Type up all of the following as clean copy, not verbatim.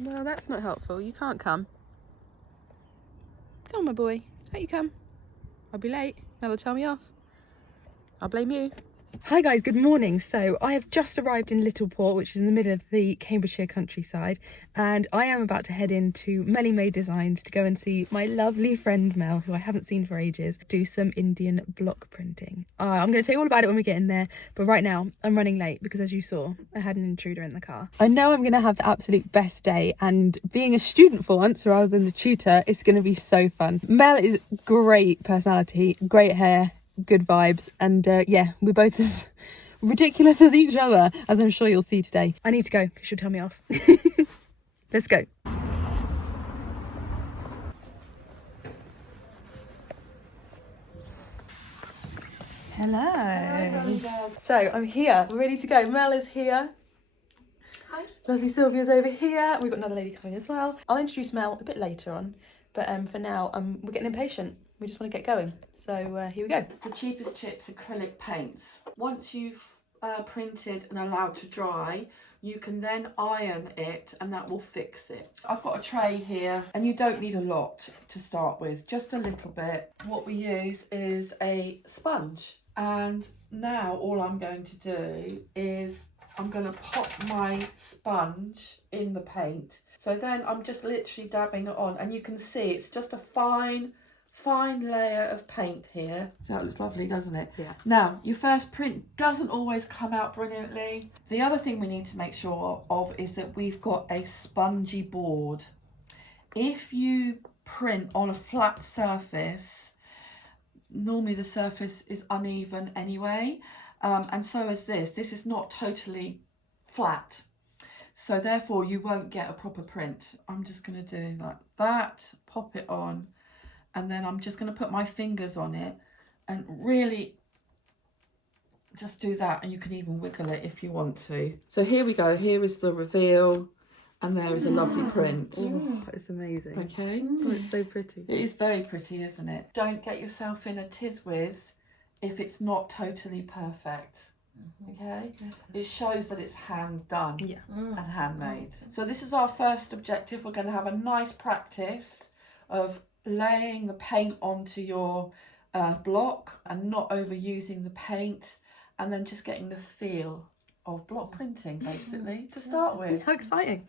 Well, that's not helpful. You can't come. Come on, my boy. Out you come. I'll be late. Mel will tell me off. I'll blame you. Hi guys, good morning. So I have just arrived in Littleport, which is in the middle of the Cambridgeshire countryside, and I am about to head into Mellymade Designs to go and see my lovely friend Mel, who I haven't seen for ages, do some Indian block printing. I'm going to tell you all about it when we get in there, but right now I'm running late because, as you saw, I had an intruder in the car. I know I'm going to have the absolute best day, and being a student for once rather than the tutor is going to be so fun. Mel is great personality, great hair, good vibes, and yeah, we're both as ridiculous as each other, as I'm sure you'll see today. I need to go because she'll tell me off. Let's go. Hello. Hello. So I'm here, we're ready to go. Mel is here. Hi. Lovely Sylvia's over here. We've got another lady coming as well. I'll introduce Mel a bit later on, but for now we're getting impatient. We just want to get going. So here we go. The cheapest chips acrylic paints. Once you've printed and allowed to dry, you can then iron it and that will fix it. I've got a tray here and you don't need a lot to start with, just a little bit. What we use is a sponge, and now all I'm going to do is I'm going to pop my sponge in the paint. So then I'm just literally dabbing it on, and you can see it's just a fine layer of paint here. So it looks lovely, doesn't it? Yeah. Now, your first print doesn't always come out brilliantly. The other thing we need to make sure of is that we've got a spongy board. If you print on a flat surface, normally the surface is uneven anyway, and so is this. This is not totally flat, so therefore you won't get a proper print. I'm just going to do like that, pop it on, and then I'm just going to put my fingers on it and really just do that, and you can even wiggle it if you want to. So here we go, here is the reveal, and there is a lovely print. Oh, it's amazing. Okay. Oh, it's so pretty. It is very pretty, isn't it? Don't get yourself in a tiz-whiz if it's not totally perfect. Okay? It shows that it's hand done and handmade. So this is our first objective. We're going to have a nice practice of laying the paint onto your block and not overusing the paint, and then just getting the feel of block printing basically to start with. How exciting.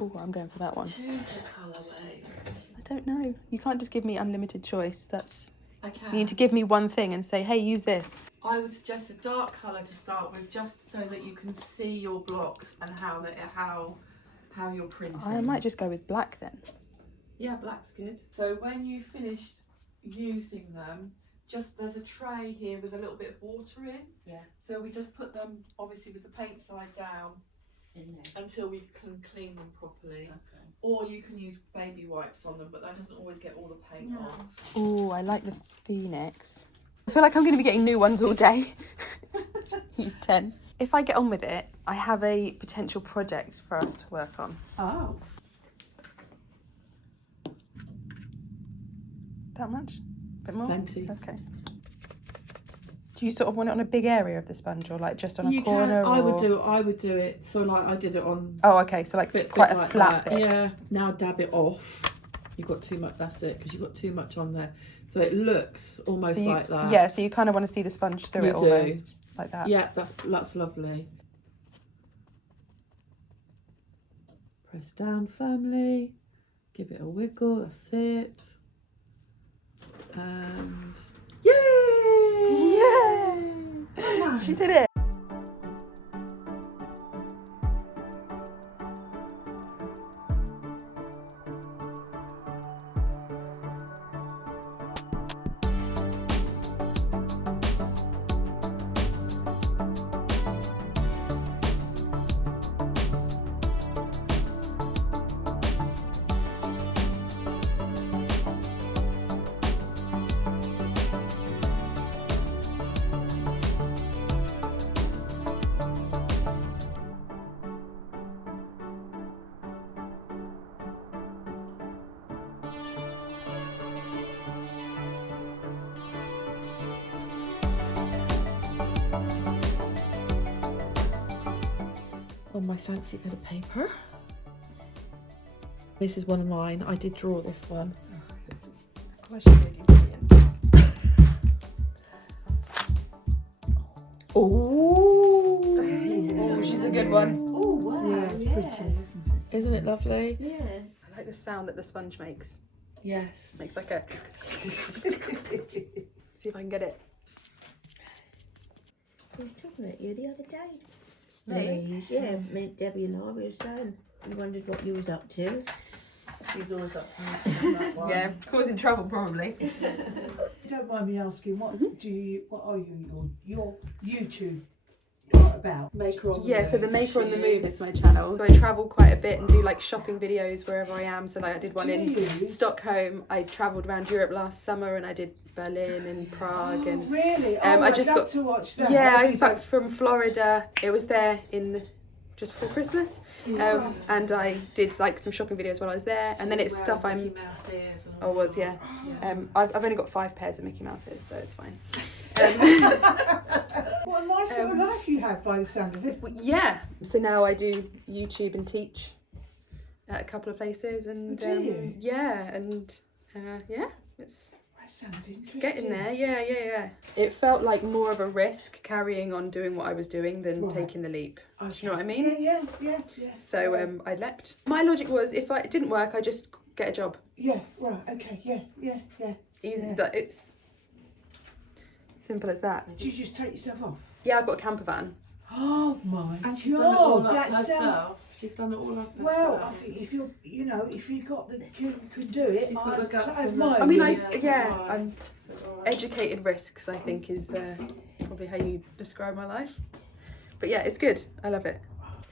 Oh, I'm going for that one. Choose your colourways. I don't know. You can't just give me unlimited choice. I can. You need to give me one thing and say, hey, use this. I would suggest a dark colour to start with, just so that you can see your blocks and how you're printing. I might just go with black then. Yeah, black's good. So when you finished using them, there's a tray here with a little bit of water in. Yeah. So we just put them, obviously with the paint side down, in there. until we can clean them properly. Okay. Or you can use baby wipes on them, but that doesn't always get all the paint off. Oh, I like the Phoenix. I feel like I'm going to be getting new ones all day. Use 10. If I get on with it, I have a potential project for us to work on. Oh. That much? Bit more? Plenty. Okay. Do you sort of want it on a big area of the sponge, or like just on a You corner? can. Or... I would do it. So like I did it on. Oh, okay. So like quite a like flat that. bit. Yeah. Now dab it off. You've got too much. That's it, because you've got too much on there. So it looks almost like that. Yeah. So you kind of want to see the sponge through it almost like that. Yeah, that's lovely. Press down firmly. Give it a wiggle. That's it. And yay! Yay! She did it. my fancy bit of paper. This is one of mine. I did draw this one. Oh, she's a good one. Oh wow. Yeah, it's pretty, isn't it? Isn't it lovely? Yeah. I like the sound that the sponge makes. Yes. Makes like a. See if I can get it. I was talking about you the other day. Me? Louise, yeah, me, Debbie and I were saying we wondered what you was up to. She's always up to me. That one. Yeah, causing trouble probably. Don't mind me asking, what are your YouTube about? Maker on the Yeah, so the Move. Maker on the She Move is. is my channel. So I travel quite a bit and do like shopping videos wherever I am. So like I did one Do in you? Stockholm. I travelled around Europe last summer and I did Berlin and Prague and Really? I I'd just love got to watch that. yeah, I If was you back from Florida. It was there in just before Christmas, Yeah. and I did like some shopping videos while I was there. And then it's stuff I'm. I was, yeah. I've only got 5 pairs of Mickey Mouses, so it's fine. What a nice little life you have by the sound of it. Yeah. So now I do YouTube and teach at a couple of places, and Do you? yeah, and yeah, it's That sounds interesting. getting there. Yeah. It felt like more of a risk carrying on doing what I was doing than Right. taking the leap. Okay. You know what I mean? Yeah. So I leapt. My logic was if it didn't work, I just get a job. Yeah, right, okay, yeah. Easy. Yeah. That it's simple as that. Did you just take yourself off? Yeah, I've got a camper van. Oh my And she's God, done it all up that sounds... herself. She's done it all up herself. Well, I think if you're, if you got the, you could do it. She's got the guts I and the- admire I mean, you. I'm educated risks, I think, is probably how you describe my life. But yeah, it's good. I love it.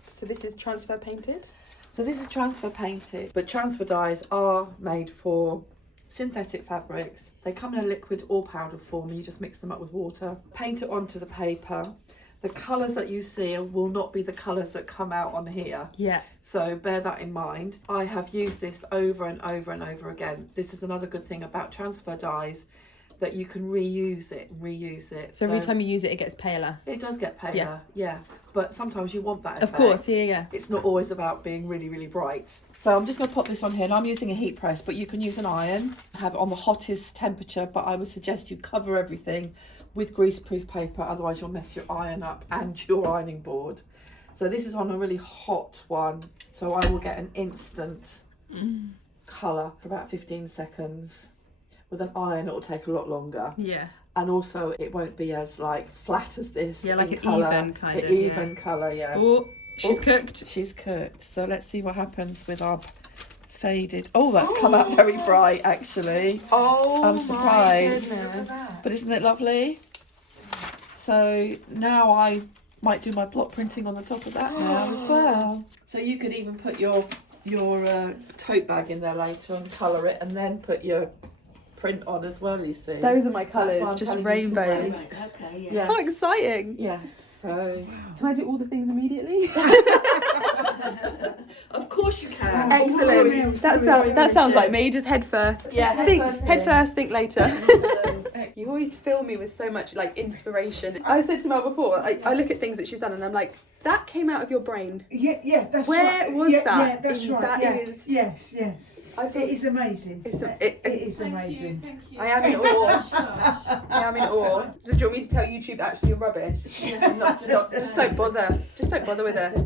So this is transfer painted. So this is transfer painted, but transfer dyes are made for synthetic fabrics. They come in a liquid or powder form and you just mix them up with water. Paint it onto the paper. The colours that you see will not be the colours that come out on here. Yeah. So bear that in mind. I have used this over and over and over again. This is another good thing about transfer dyes, that you can reuse it. So every time you use it, it gets paler. It does get paler, yeah. But sometimes you want that effect. Of course, yeah. It's not always about being really, really bright. So I'm just going to pop this on here, and I'm using a heat press, but you can use an iron, have it on the hottest temperature, but I would suggest you cover everything with greaseproof paper, otherwise you'll mess your iron up and your ironing board. So this is on a really hot one, so I will get an instant colour for about 15 seconds. With an iron it will take a lot longer. Yeah. And also it won't be as like flat as this. Yeah, like in an colour. even kind An of, even colour, yeah. Oh, she's Oh. cooked. She's cooked. So let's see what happens with our faded. Oh, that's come out very bright actually. Oh, I'm surprised. My goodness. But isn't it lovely? So now I might do my block printing on the top of that now as well. So you could even put your tote bag in there later and colour it, and then put your print on as well, you see. Those are my That's why colours, I'm just telling you to rainbows. wait. Okay, yeah. Yes. How exciting! Yes. So Can I do all the things immediately? of course you can. Excellent. That sounds like me. Just head first. Yeah, Head first, think later. You always fill me with so much like inspiration. I said to Mel before, I look at things that she's done and I'm like, that came out of your brain. Yeah, that's Where right. was yeah, that? Yeah, that's right. That yeah. is- Yes. I feel It is amazing. it is amazing. Thank you. I am in awe. I am in awe. So do you want me to tell YouTube that actually you're rubbish? Just don't bother. Just don't bother with it.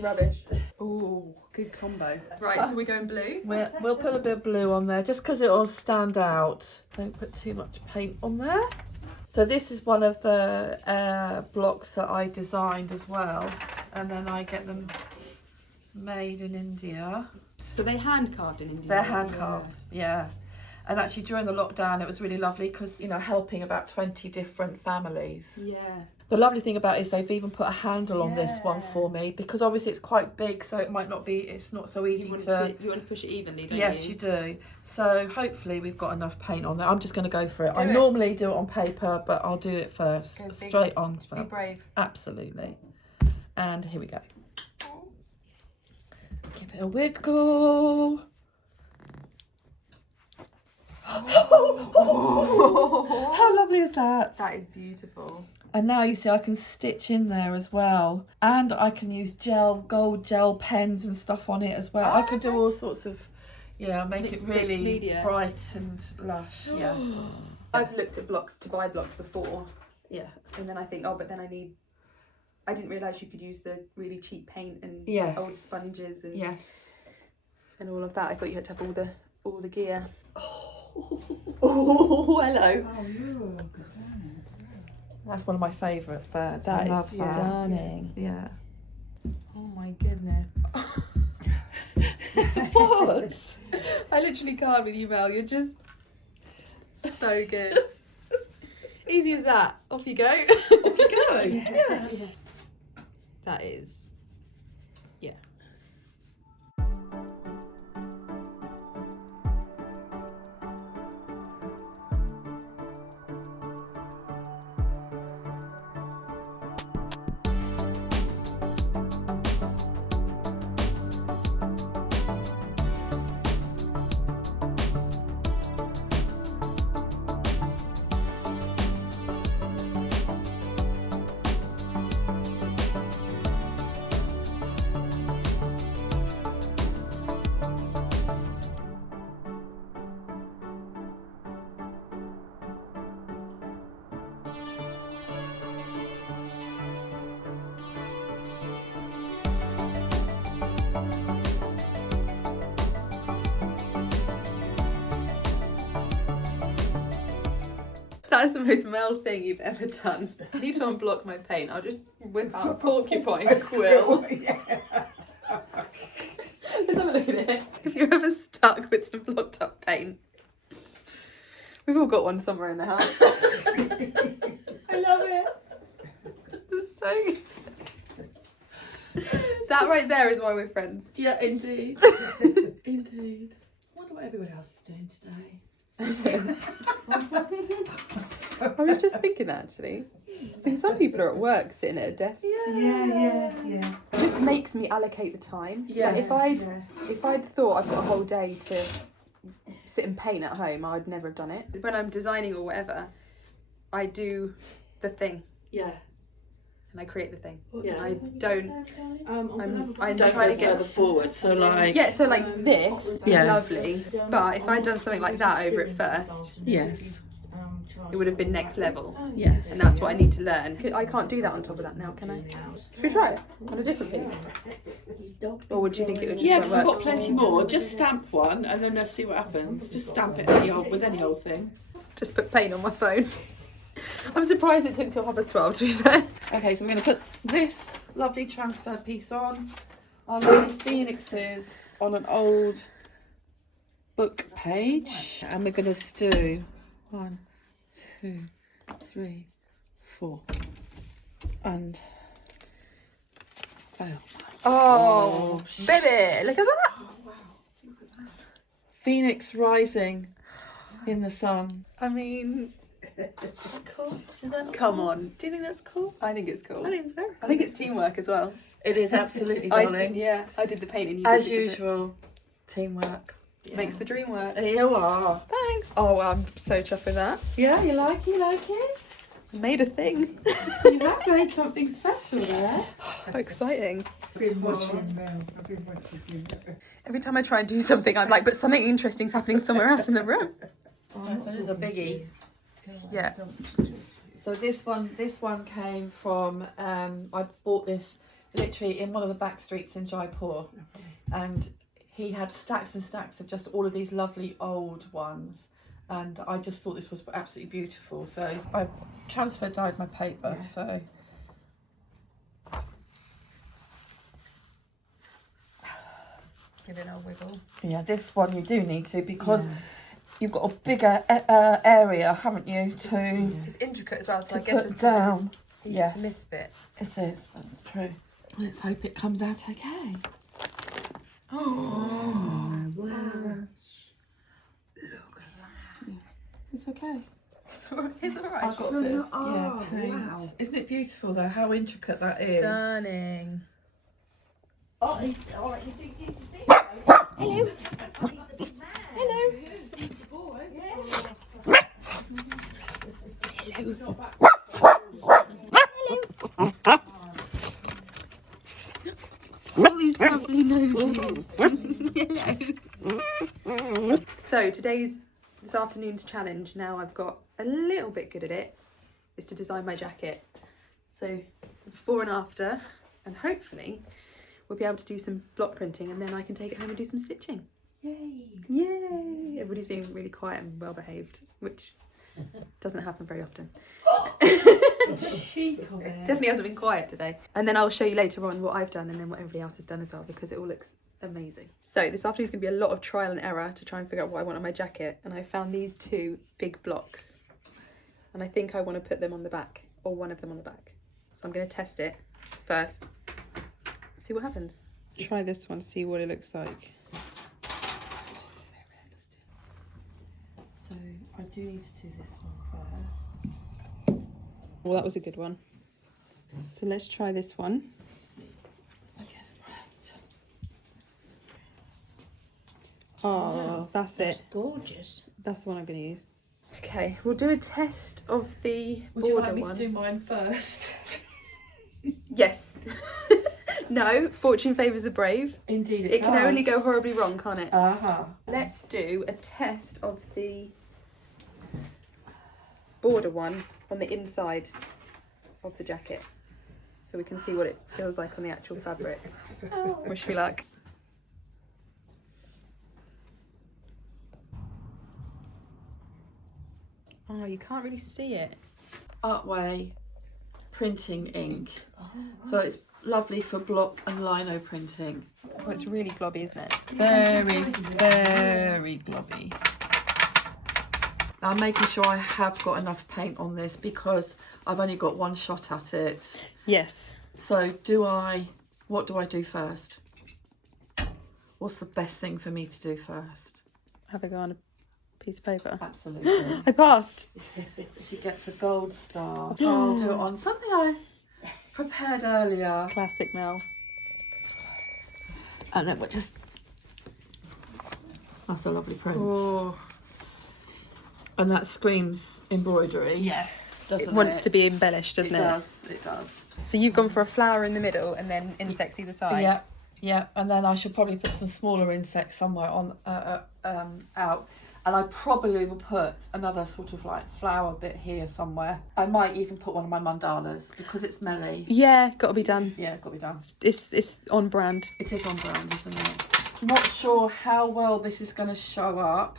Rubbish. Ooh, good combo. Right, so we're going blue. We'll put a bit of blue on there just because it'll stand out. Don't put too much paint on there. So this is one of the blocks that I designed as well, and then I get them made in India. So they hand carved in India. They're hand carved, yeah. And actually during the lockdown it was really lovely because, helping about 20 different families. Yeah. The lovely thing about it is they've even put a handle on this one Yeah. for me, because obviously it's quite big, so it might not be, it's not so easy You want to... to push it evenly, don't Yes, you? you do. So hopefully we've got enough paint on there. I'm just going to go for it. Do I it. normally do it on paper, but I'll do it first. Go big. Straight on. Be brave. Absolutely. And here we go. Give it a wiggle. How lovely is that? That is beautiful. And now you see I can stitch in there as well. And I can use gold gel pens and stuff on it as well. I could do all sorts of, make it Mixed really media. bright and lush. Yes. I've looked at blocks to buy blocks before, Yeah. and then I think, but then I didn't realise you could use the really cheap paint and Yes. old sponges and Yes. and all of that. I thought you had to have all the gear. Oh, Oh, hello. Oh, you're a good man. that's one of my favourite birds. That I is love that. stunning. Yeah. Oh my goodness. What? I literally can't with you, Mel. You're just so good. Easy as that. Off you go. Off you go. Yeah. That is. Yeah. That is the most Mel thing you've ever done. I need to unblock my paint. I'll just whip out a porcupine quill. Yeah. Let's have a look at it. If you're ever stuck with some blocked up paint, we've all got one somewhere in the house. I love it. It's so. That right there is why we're friends. Yeah, indeed. Indeed. I wonder what everyone else is doing today. I was just thinking that actually. See, some people are at work sitting at a desk. Yeah. It just makes me allocate the time. Yeah. Like if I'd thought I've got a whole day to sit and paint at home, I'd never have done it. When I'm designing or whatever, I do the thing Yeah. and I create the thing. Yeah. I don't. I'm Don't trying go to get further forward. So like. Yeah, so like this is Yes. lovely, but if I'd done something like that over it first, Yes. it would have been next level, Yes. and that's what I need to learn. I can't do that on top of that now, can I? Should we try it on a different piece? Or would you think it would just Yeah, because I've work? got plenty more. Just stamp one and then let's see what happens. Just stamp it with any old thing. Just put paint on my phone. I'm surprised it took till 12:30 to be fair. Okay, so I'm going to put this lovely transfer piece on. Our lovely phoenixes on an old book page. And we're going to do 1, 2, 3, 4. And... Oh, baby, look at that. Phoenix rising in the sun. I mean, Cool. Is that come on. Do you think that's cool? I think it's cool. I think it's very I think it's teamwork as well. It is absolutely, darling. I did the painting. You As did the- usual, teamwork. Makes the dream work. You are. Thanks. Oh, I'm so chuffed with that. Yeah, you like it? I made a thing. You have made something special there. How exciting. I've been watching Mel. I've been watching him. Every time I try and do something, I'm like, but something interesting's happening somewhere else in the room. So this is a biggie. Yeah. So this one came from, I bought this literally in one of the back streets in Jaipur, and he had stacks and stacks of just all of these lovely old ones, and I just thought this was absolutely beautiful. So I transfer dyed my paper. Yeah. So Give it a wiggle. yeah, this one you do need to, because you've got a bigger area, haven't you, to It's intricate as well, so I to guess put it's down. easy Yes. to miss bits. It is. That's true. Let's hope it comes out okay. Oh, wow. It's okay. It's alright. I've got a bit of, Oh, paint. wow. Isn't it beautiful though? How intricate that is. Stunning. Oh, you think she's the thing? Hello. Hello. lovely noses. Hello. So this afternoon's challenge, now I've got a little bit good at it, is to design my jacket. So before and after, and hopefully we'll be able to do some block printing, and then I can take it home and do some stitching. Yay. Yay! Everybody's being really quiet and well behaved, which doesn't happen very often. Chic of it. Definitely hasn't been quiet today. And then I'll show you later on what I've done and then what everybody else has done as well, because it all looks amazing. So this afternoon's going to be a lot of trial and error to try and figure out what I want on my jacket. And I found these two big blocks. And I think I want to put them on the back, or one of them on the back. So I'm going to test it first. See what happens. Try this one, see what it looks like. So I do need to do this one first. Well, that was a good one. So let's try this one. Let's see. Okay, right. Oh, that's it. Gorgeous. That's the one I'm going to use. Okay, we'll do a test of the Would you border like me one. to do mine first? Yes. No, fortune favours the brave. Indeed It can only go horribly wrong, can't it? Uh-huh. Let's do a test of the border one on the inside of the jacket, so we can see what it feels like on the actual fabric. Wish me luck. Oh, you can't really see it. Artway printing ink. So it's lovely for block and lino printing. Oh, it's really globby, isn't it? Very, very globby. Now I'm making sure I have got enough paint on this because I've only got one shot at it. Yes. So what do I do first? What's the best thing for me to do first? Have a go on a piece of paper. Absolutely. I passed. She gets a gold star. So I'll do it on something I prepared earlier. Classic Mel. And then we'll just... That's a lovely print. Oh, And that screams embroidery. Yeah. Doesn't it wants to be embellished, doesn't it? It does, it does. So you've gone for a flower in the middle and then insects either side. Yeah, yeah. And then I should probably put some smaller insects somewhere on out. And I probably will put another sort of like flower bit here somewhere. I might even put one of my mandalas because it's Melly. Yeah, got to be done. Yeah, got to be done. It's on brand. It is on brand, isn't it? Not sure how well this is going to show up,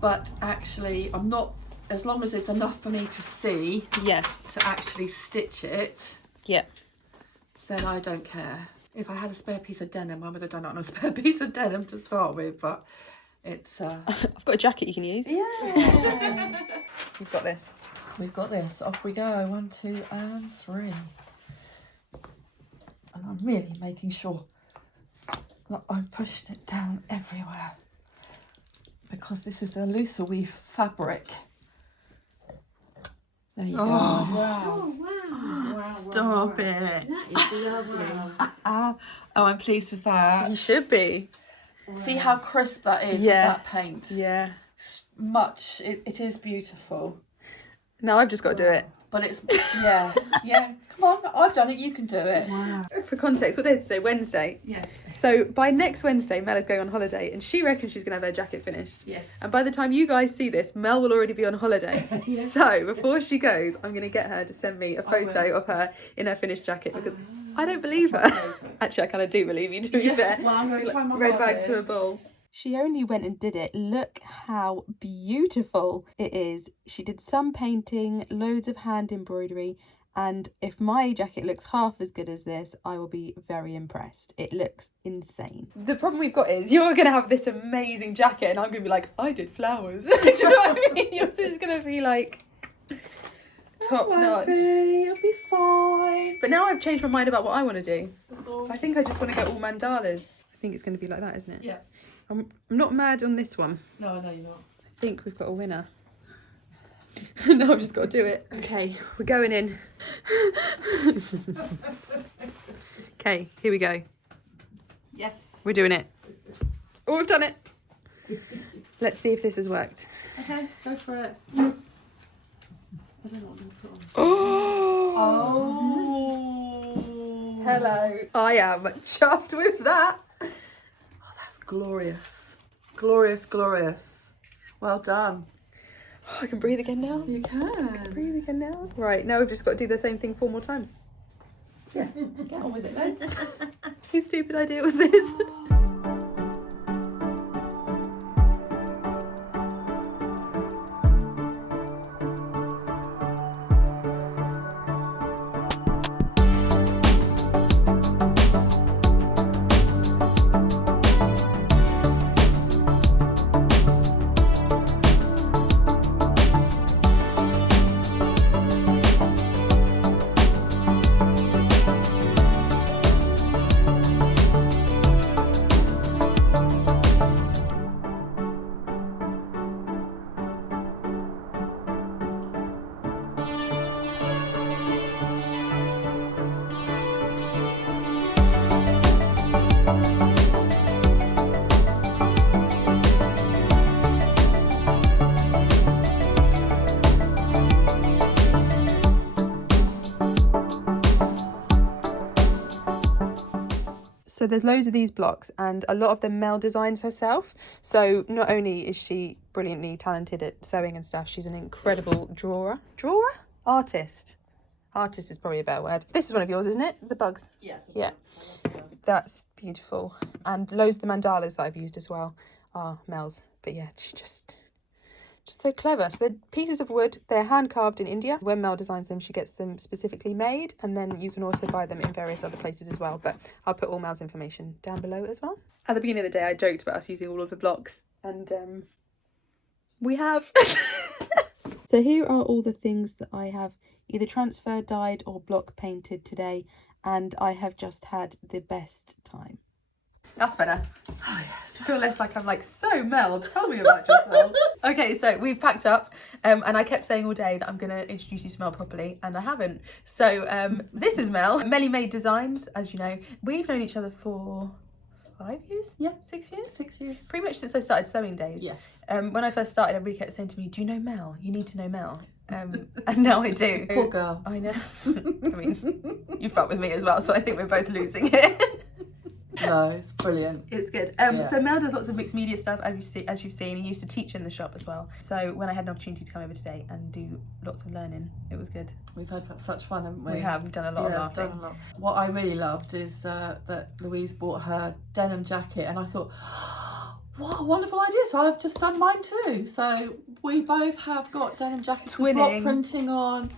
but actually I'm not, as long as it's enough for me to see Yes. to actually stitch it, Yeah. then I don't care. If I had a spare piece of denim, I would have done it on a spare piece of denim to start with, but it's... I've got a jacket you can use. Yeah! We've got this. We've got this. Off we go. 1, 2 and 3. And I'm really making sure that I pushed it down everywhere because this is a looser weave fabric. There you go. Wow. Oh, wow. Wow. Stop it. That is lovely. Oh, I'm pleased with that. You should be. See how crisp that is Yeah. with that paint. Yeah. It is beautiful. Now I've just got to do it. But it's, yeah, yeah. Come on, I've done it, you can do it. Wow. For context, what day is today? Wednesday. Yes, So by next Wednesday, Mel is going on holiday and she reckons she's going to have her jacket finished. yes. And by the time you guys see this, Mel will already be on holiday. So before she goes, I'm going to get her to send me a photo of her in her finished jacket because I don't believe her. Actually, I kind of do believe you, to be fair. Well, I'm going to try my Red bag hardest. to a bowl. She only went and did it. Look how beautiful it is. She did some painting, loads of hand embroidery, and if my jacket looks half as good as this, I will be very impressed. It looks insane. The problem we've got is you're going to have this amazing jacket and I'm going to be like, I did flowers. Do you know what I mean? Yours is going to be like top notch. It'll be fine. But now I've changed my mind about what I want to do. That's all. I think I just want to go all mandalas. I think it's going to be like that, isn't it? Yeah. I'm not mad on this one. No, I know you're not. I think we've got a winner. Now I've just got to do it. Okay, we're going in. Okay, here we go. Yes. We're doing it. Oh, we've done it. Let's see if this has worked. Okay, go for it. I don't know what I'm going to put on. Oh! Oh. Hello. I am chuffed with that. Oh, that's glorious. Glorious, glorious. Well done. Oh, I can breathe again now. You can. Breathe again now. Right, now we've just got to do the same thing 4 more times. Yeah, get on with it then. Whose stupid idea was this? So there's loads of these blocks and a lot of them Mel designs herself. So not only is she brilliantly talented at sewing and stuff, she's an incredible drawer. Drawer? Artist. Artist is probably a better word. This is one of yours, isn't it? The bugs. Yeah. Yeah. That's beautiful. And loads of the mandalas that I've used as well are Mel's. But yeah, she's just so clever. So they're pieces of wood. They're hand carved in India. When Mel designs them, she gets them specifically made, and then you can also buy them in various other places as well. But I'll put all Mel's information down below as well. At the beginning of the day, I joked about us using all of the blocks, and we have. So here are all the things that I have either transferred, dyed, or block painted today, and I have just had the best time. That's better. Oh, yes. I feel less like I'm like, so Mel, tell me about yourself. Okay, so we've packed up, and I kept saying all day that I'm going to introduce you to Mel properly, and I haven't. So this is Mel, Mellymade Designs, as you know. We've known each other for 5 years? Yeah. 6 years? 6 years. Pretty much since I started sewing days. Yes. When I first started, everybody kept saying to me, do you know Mel? You need to know Mel. And now I do. Poor girl. I know. I mean, you felt with me as well, so I think we're both losing it. No, it's brilliant. It's good. So Mel does lots of mixed media stuff, as you've seen. He used to teach in the shop as well. So when I had an opportunity to come over today and do lots of learning, it was good. We've had such fun, haven't we? We have. We've done a lot of laughing. Done a lot. What I really loved is that Louise bought her denim jacket, and I thought, what a wonderful idea. So I've just done mine too. So we both have got denim jackets with block printing on.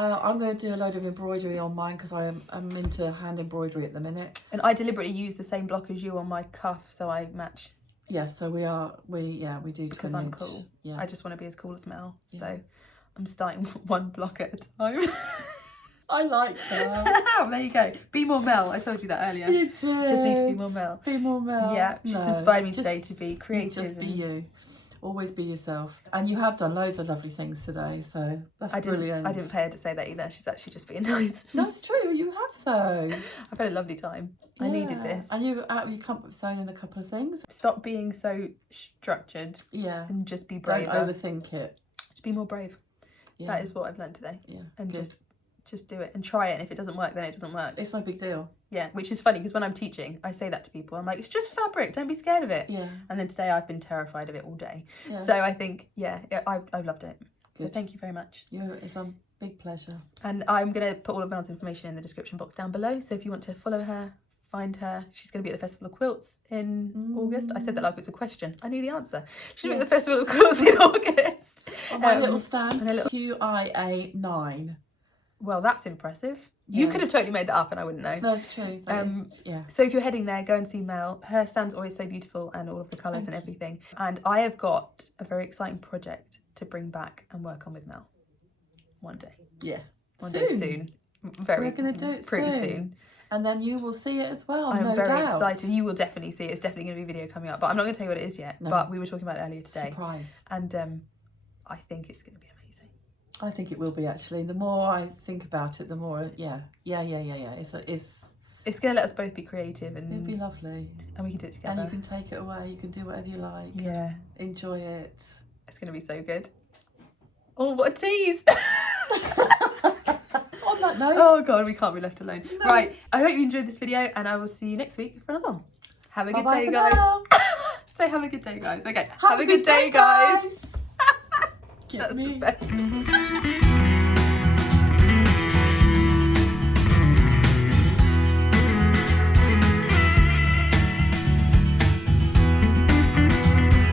I'm going to do a load of embroidery on mine because I'm into hand embroidery at the minute. And I deliberately use the same block as you on my cuff so I match. Yeah, so we do. Because I'm cool. Yeah. I just want to be as cool as Mel. Yeah. So I'm starting one block at a time. I like that. There you go. Be more Mel. I told you that earlier. You did. Just need to be more Mel. Be more Mel. Yeah, she's inspired me today to be creative. Just be you. Always be yourself. And you have done loads of lovely things today, so that's brilliant. I didn't pay her to say that either. She's actually just being nice. That's true, you have though. I've had a lovely time. Yeah. I needed this. And you come up with sewing in a couple of things. Stop being so structured. Yeah. And just be braver. Don't overthink it. Just be more brave. Yeah. That is what I've learned today. Yeah. And just do it and try it, and if it doesn't work, then it doesn't work. It's no big deal. Yeah, which is funny because when I'm teaching, I say that to people. I'm like, it's just fabric, don't be scared of it. Yeah. And then today I've been terrified of it all day. Yeah. So I think, I've loved it. Good. So thank you very much. It's a big pleasure. And I'm going to put all of Mel's information in the description box down below. So if you want to follow her, find her. She's going to be at the Festival of Quilts in August. I said that like it's a question. I knew the answer. She's going to be at the Festival of Quilts in August. On my little stand, QIA 9. Well, that's impressive. Yeah. You could have totally made that up and I wouldn't know. That's true. Yeah. So if you're heading there, go and see Mel. Her stand's always so beautiful and all of the colours and everything. And I have got a very exciting project to bring back and work on with Mel. One day. Yeah. One day soon. We're going to do it pretty soon. And then you will see it as well. I'm very excited. You will definitely see it. It's definitely going to be a video coming up. But I'm not going to tell you what it is yet. No. But we were talking about it earlier today. Surprise. And I think it's going to be amazing. I think it will be actually. The more I think about it, the more yeah. It's going to let us both be creative and it'll be lovely. And we can do it together. And you can take it away. You can do whatever you like. Yeah. Enjoy it. It's going to be so good. Oh, what a tease! On that note. Oh God, we can't be left alone. Right, I hope you enjoyed this video and I will see you next week for another one. Have a good Bye-bye day, for guys. now. Say have a good day, guys. Okay, Have a good day, guys. That's Get me. the best.